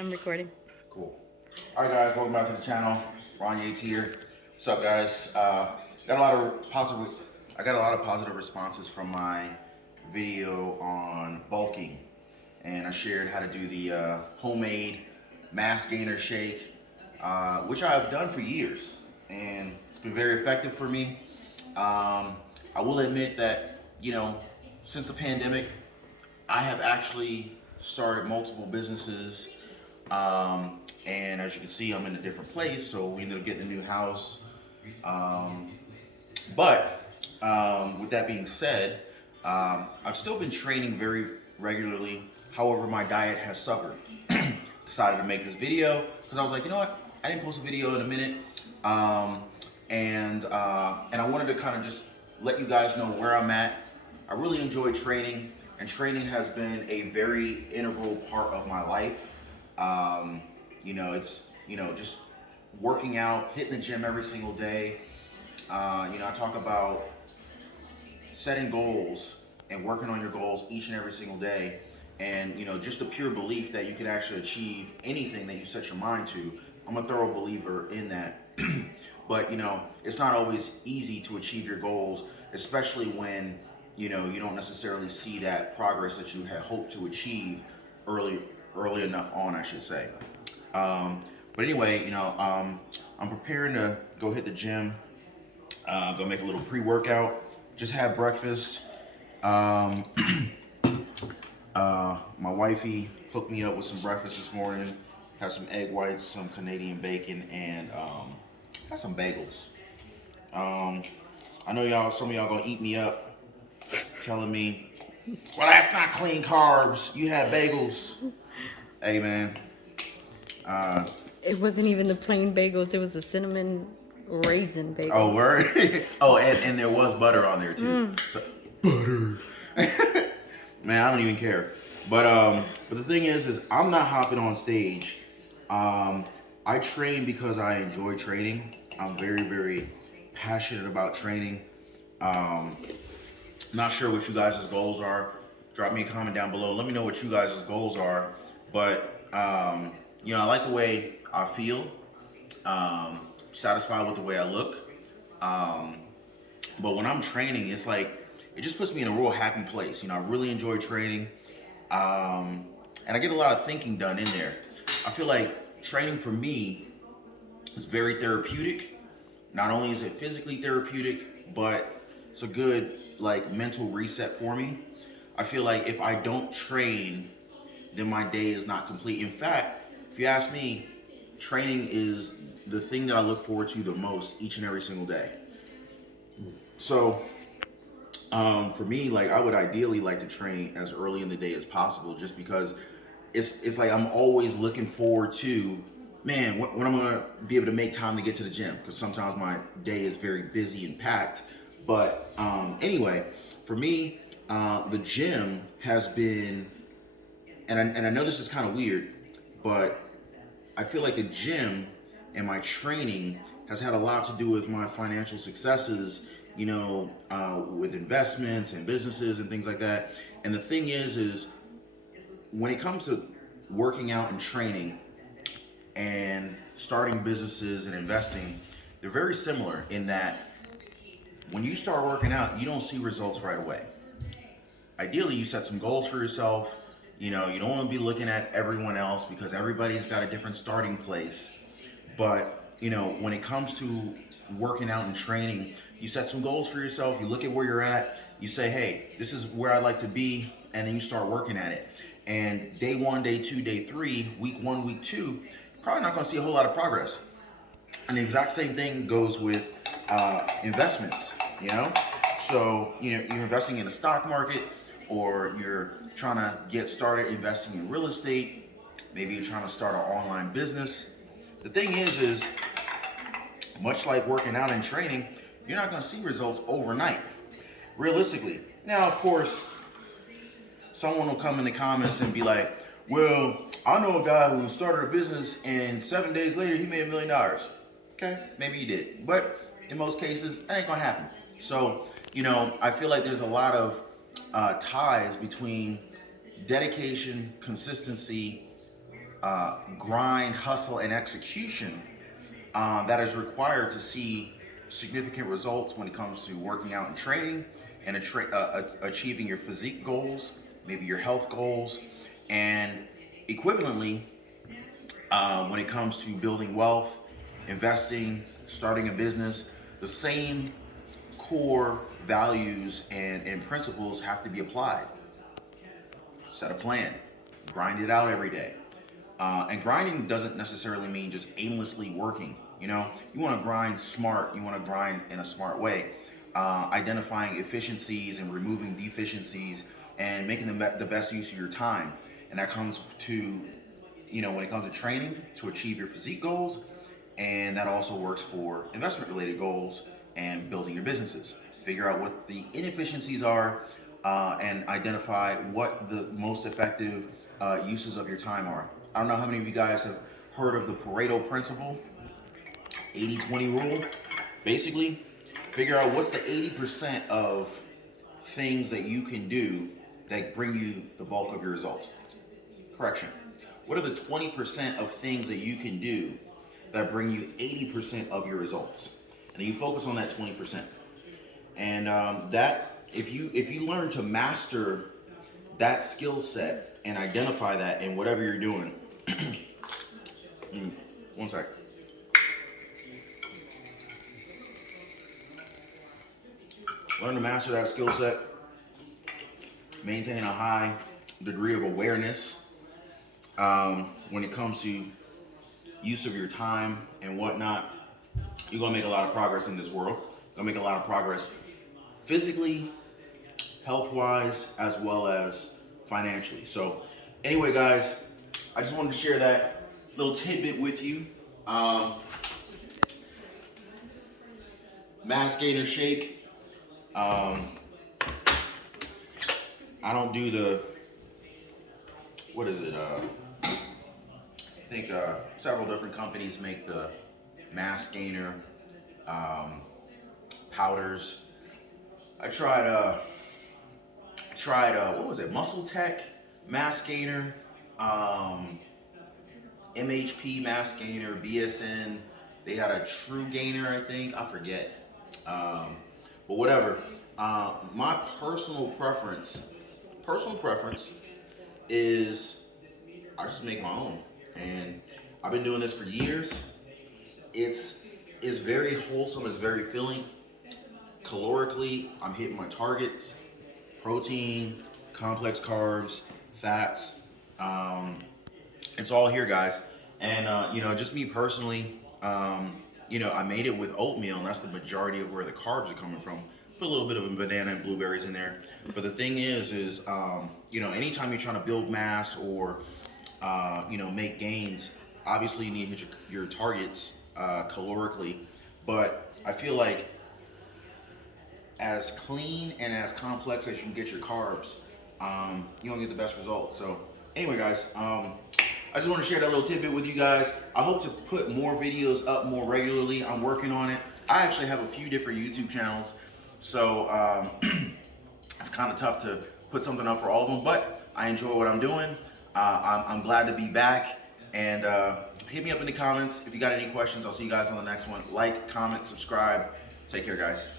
I'm recording. Cool. All right, guys, welcome back to the channel. Ron Yates here. What's up, guys? I got a lot of positive responses from my video on bulking, and I shared how to do the homemade mass gainer shake, which I've done for years, and it's been very effective for me. I will admit that, since the pandemic, I have actually started multiple businesses, and as you can see, I'm in a different place, so we ended up getting a new house. But with that being said, I've still been training very regularly. However, my diet has suffered. Decided to make this video because I was like, you know what? I didn't post a video in a minute, and I wanted to kind of just let you guys know where I'm at. I really enjoy training, and training has been a very integral part of my life. It's just working out, hitting the gym every single day. I talk about setting goals and working on your goals each and every single day. And, just the pure belief that you can actually achieve anything that you set your mind to. I'm a thorough believer in that. But, it's not always easy to achieve your goals, especially when, you don't necessarily see that progress that you had hoped to achieve early enough on, I should say. But anyway, I'm preparing to go hit the gym, go make a little pre-workout, just have breakfast. My wifey hooked me up with some breakfast this morning. Had some egg whites, some Canadian bacon, and had some bagels. I know some of y'all gonna eat me up, telling me, well, that's not clean carbs. You had bagels. Hey, man. It wasn't even the plain bagels. It was a cinnamon raisin bagel. Oh, word? Oh, and there was butter on there, too. So, butter. Man, I don't even care. But the thing is I'm not hopping on stage. I train because I enjoy training. I'm very, very passionate about training. Not sure what you guys' goals are. Drop me a comment down below. Let me know what you guys' goals are. But, I like the way I feel. Satisfied with the way I look. But when I'm training, it's like, it just puts me in a real happy place. I really enjoy training. And I get a lot of thinking done in there. I feel like training for me is very therapeutic. Not only is it physically therapeutic, but it's a good mental reset for me. I feel like if I don't train, then my day is not complete. In fact, if you ask me, training is the thing that I look forward to the most each and every single day. So for me, I would ideally like to train as early in the day as possible, just because it's like I'm always looking forward to, man, when I'm gonna be able to make time to get to the gym, because sometimes my day is very busy and packed. But anyway, for me, the gym has been, and I know this is kind of weird, but I feel like the gym and my training has had a lot to do with my financial successes, with investments and businesses and things like that. And the thing is when it comes to working out and training and starting businesses and investing, they're very similar in that when you start working out, you don't see results right away. Ideally, you set some goals for yourself. You don't want to be looking at everyone else, because everybody's got a different starting place. But, when it comes to working out and training, you set some goals for yourself. You look at where you're at. You say, hey, this is where I'd like to be. And then you start working at it. And day 1, day 2, day 3, week 1, week 2, you're probably not going to see a whole lot of progress. And the exact same thing goes with investments, So, you're investing in the stock market, or you're trying to get started investing in real estate. Maybe you're trying to start an online business. The thing is much like working out and training, you're not going to see results overnight, realistically. Now, of course, someone will come in the comments and be like, well, I know a guy who started a business and 7 days later he made $1 million. Okay, maybe he did. But in most cases, that ain't going to happen. So, I feel like there's a lot of ties between dedication, consistency, grind, hustle, and execution that is required to see significant results when it comes to working out and training and achieving your physique goals, maybe your health goals, and equivalently, when it comes to building wealth, investing, starting a business, the same core values and principles have to be applied. Set a plan, grind it out every day. And grinding doesn't necessarily mean just aimlessly working. You know, you want to grind smart. You want to grind in a smart way, identifying efficiencies and removing deficiencies, and making the best use of your time. And that comes to, you know, when it comes to training to achieve your physique goals, and that also works for investment-related goals and building your businesses. Figure out what the inefficiencies are, and identify what the most effective uses of your time are. I don't know how many of you guys have heard of the Pareto principle, 80-20 rule. Basically, figure out what's the 80% of things that you can do that bring you the bulk of your results. Correction. What are the 20% of things that you can do that bring you 80% of your results? And then you focus on that 20%. And that, if you learn to master that skill set and identify that in whatever you're doing, one sec. Learn to master that skill set, maintain a high degree of awareness when it comes to use of your time and whatnot. You're gonna make a lot of progress in this world. You're gonna make a lot of progress physically, health-wise, as well as financially. So anyway, guys, I just wanted to share that little tidbit with you. Mass Gainer shake. I don't do the, what is it? I think several different companies make the Mass Gainer powders. I tried what was it? Muscletech Mass Gainer, MHP Mass Gainer, BSN. They had a True Gainer, I think. I forget. But whatever. My personal preference is I just make my own, and I've been doing this for years. It's very wholesome. It's very filling. Calorically, I'm hitting my targets: protein, complex carbs, fats. It's all here, guys. And you know, just me personally, you know, I made it with oatmeal, and that's the majority of where the carbs are coming from. Put a little bit of a banana and blueberries in there. But the thing is you know, anytime you're trying to build mass or you know, make gains, obviously you need to hit your targets calorically. But I feel like as clean and as complex as you can get your carbs, you don't get the best results. So anyway, guys, I just want to share that little tidbit with you guys. I hope to put more videos up more regularly. I'm working on it. I actually have a few different YouTube channels, so it's kind of tough to put something up for all of them, but I enjoy what I'm doing. I'm glad to be back, and hit me up in the comments if you got any questions. I'll see you guys on the next one. Like, comment, subscribe. Take care, guys.